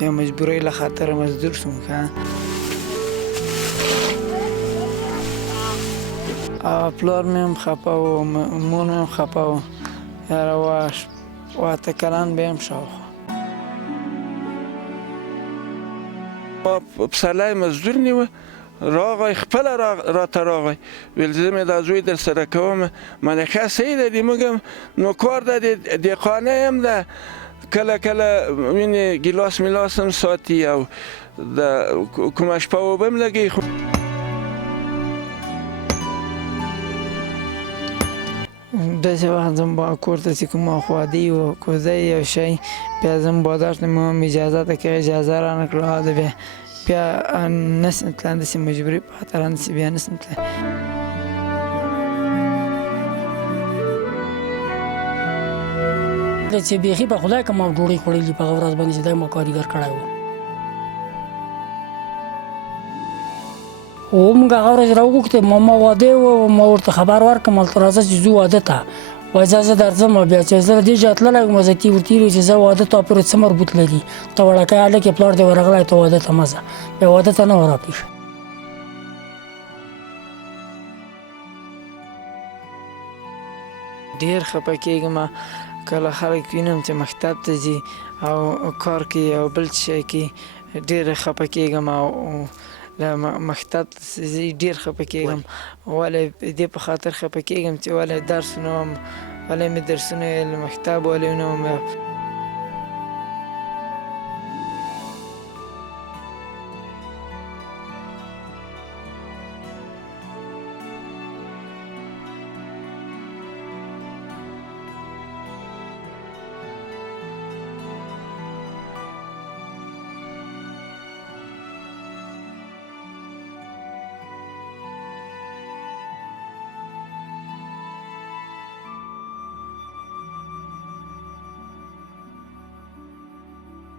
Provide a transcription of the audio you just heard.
د مجبورۍ له خاطره مزدور شوم که پلار مې هم خفه و مور مې هم خفه و یاره واته کلن به یم شاوخوا ما پسرلی مزدور نیوه راغی خپله راته راغی ویل زه مې دا زوی در سره کوم ملکه سیده دی موږ نو کار د دهقانۍ هم ده کله کله وینې ګیلاس میلاس هم ساتي او د کومه شپه اوبه هم لګوي داسې وخت ځم کور ته چې کوم خوادي و کوزه یو شی بیا ځم بازار ته مې هم اجازه ته که اجازه رانه کړه بیا نسم تللی همداسې مجبوري په خاطر همداسې بیا نسم تللی چې بیخي په خدای که ما ډوډۍ خوړلي په هغه ورځ باندې چې دی ما کارګر کړی و و موږ هغه ورځ راوغوښتې ما واده و ما ورته خبر ورکړم هلته راځه چې ځو واده ته وایي زه درځم بیا چې زه له دې ځایه تللی وم زه ورته ویلي چې زه واده تا پورې څه مربوط لري ته وړکی هلک یې پلار دې ورغلی ته واده ته مه ځه بیا واده ته نه و راپېښ ډېر خفه کېږم کله خلک وینم چې مکتب ته ځي او کار کوي او بل څه شی کوي ډېر خفه کېږم او مکتب ته ځي ډېر خفه کېږم ولې دې په خاطر خفه کېږم چې ولې درس نه وم ولې مې درسونه ویل مکتب ولې نه وم